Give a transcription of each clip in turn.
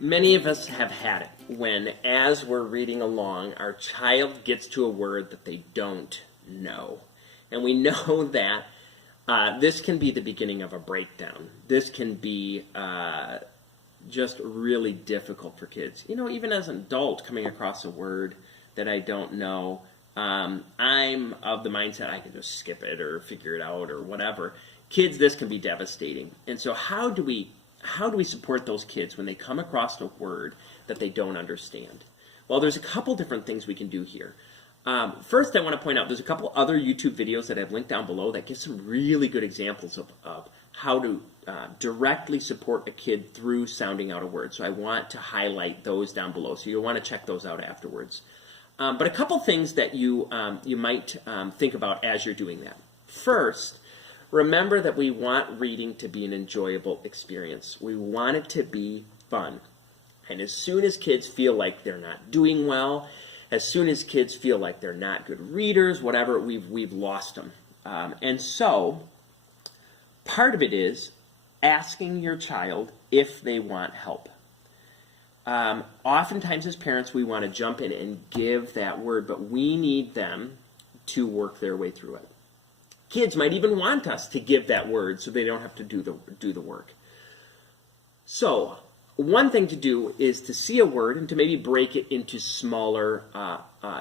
Many of us have had it when, as we're reading along, our child gets to a word that they don't know. And we know that this can be the beginning of a breakdown. This can be just really difficult for kids. You know, even as an adult coming across a word that I don't know, I'm of the mindset I can just skip it or figure it out or whatever. Kids, this can be devastating. And so how do we support those kids when they come across a word that they don't understand? Well, there's a couple different things we can do here. First, I want to point out there's a couple other YouTube videos that I've linked down below that give some really good examples of how to directly support a kid through sounding out a word. So I want to highlight those down below. So you'll want to check those out afterwards. But a couple things that you might think about as you're doing that. First, remember that we want reading to be an enjoyable experience. We want it to be fun. And as soon as kids feel like they're not doing well, as soon as kids feel like they're not good readers, whatever, we've lost them. And so part of it is asking your child if they want help. Oftentimes as parents, we want to jump in and give that word, but we need them to work their way through it. Kids might even want us to give that word so they don't have to do the work. So one thing to do is to see a word and to maybe break it into smaller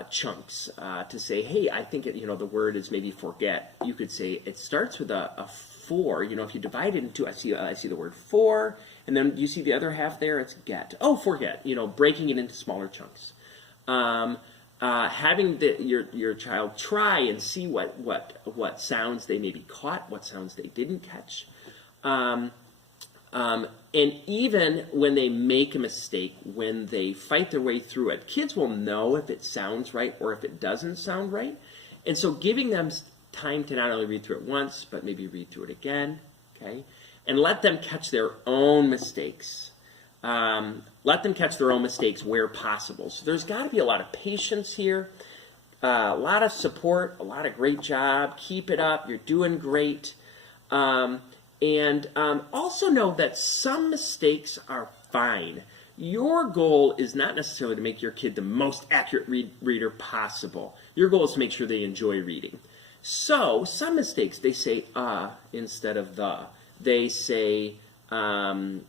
chunks. To say, hey, I think the word is maybe forget. You could say it starts with a 4. You know, if you divide it into, I see the word for, and then you see the other half there. It's get. Oh, forget. You know, breaking it into smaller chunks. Having your child try and see what sounds they maybe caught, what sounds they didn't catch. And even when they make a mistake, when they fight their way through it, kids will know if it sounds right or if it doesn't sound right. And so giving them time to not only read through it once, but maybe read through it again, okay? And let them catch their own mistakes. Let them catch their own mistakes where possible. So there's got to be a lot of patience here, a lot of support, a lot of great job. Keep it up. You're doing great. And also know that some mistakes are fine. Your goal is not necessarily to make your kid the most accurate reader possible. Your goal is to make sure they enjoy reading. So some mistakes, they say instead of the. They say, they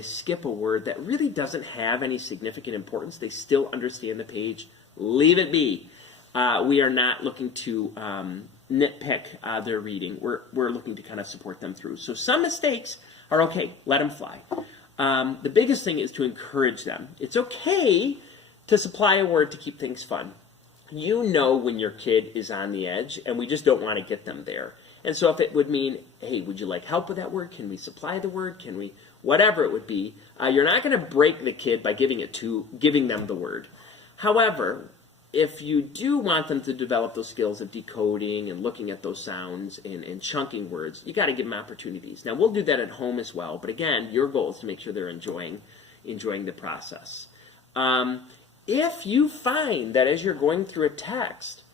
skip a word that really doesn't have any significant importance. They still understand the page. Leave it be. We are not looking to nitpick their reading. We're looking to kind of support them through. So some mistakes are okay. Let them fly. The biggest thing is to encourage them. It's okay to supply a word to keep things fun. You know when your kid is on the edge, and we just don't want to get them there. And so if it would mean, hey, would you like help with that word? Can we supply the word? Can we, whatever it would be, you're not going to break the kid by giving them the word. However, if you do want them to develop those skills of decoding and looking at those sounds and chunking words, you got to give them opportunities. Now, we'll do that at home as well. But again, your goal is to make sure they're enjoying the process. If you find that as you're going through a text,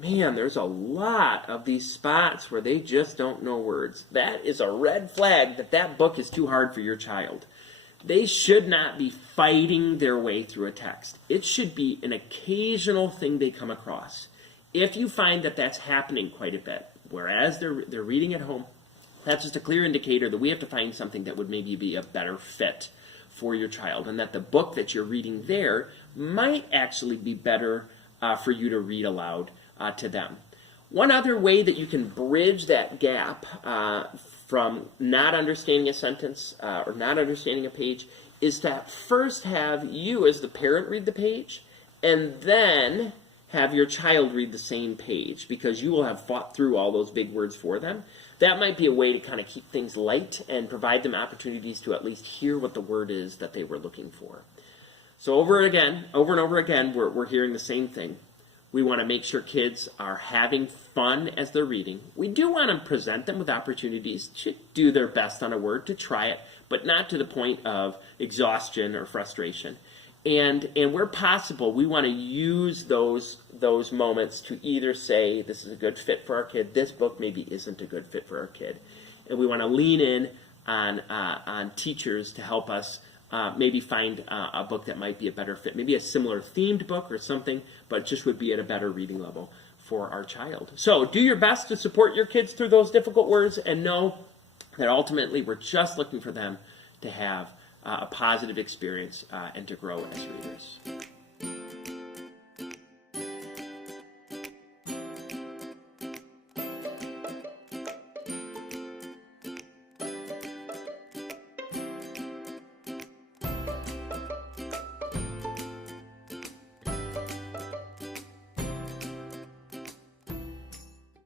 man, there's a lot of these spots where they just don't know words. That is a red flag that book is too hard for your child. They should not be fighting their way through a text. It should be an occasional thing they come across. If you find that that's happening quite a bit, whereas they're reading at home, that's just a clear indicator that we have to find something that would maybe be a better fit for your child, and that the book that you're reading there might actually be better for you to read aloud to them. One other way that you can bridge that gap from not understanding a sentence or not understanding a page is to first have you as the parent read the page and then have your child read the same page, because you will have fought through all those big words for them. That might be a way to kind of keep things light and provide them opportunities to at least hear what the word is that they were looking for. So over and over again, we're hearing the same thing. We want to make sure kids are having fun as they're reading. We do want to present them with opportunities to do their best on a word, to try it, but not to the point of exhaustion or frustration. And where possible, we want to use those moments to either say, this is a good fit for our kid, this book maybe isn't a good fit for our kid. And we want to lean in on teachers to help us maybe find a book that might be a better fit, maybe a similar themed book or something, but just would be at a better reading level for our child. So do your best to support your kids through those difficult words, and know that ultimately we're just looking for them to have a positive experience and to grow as readers.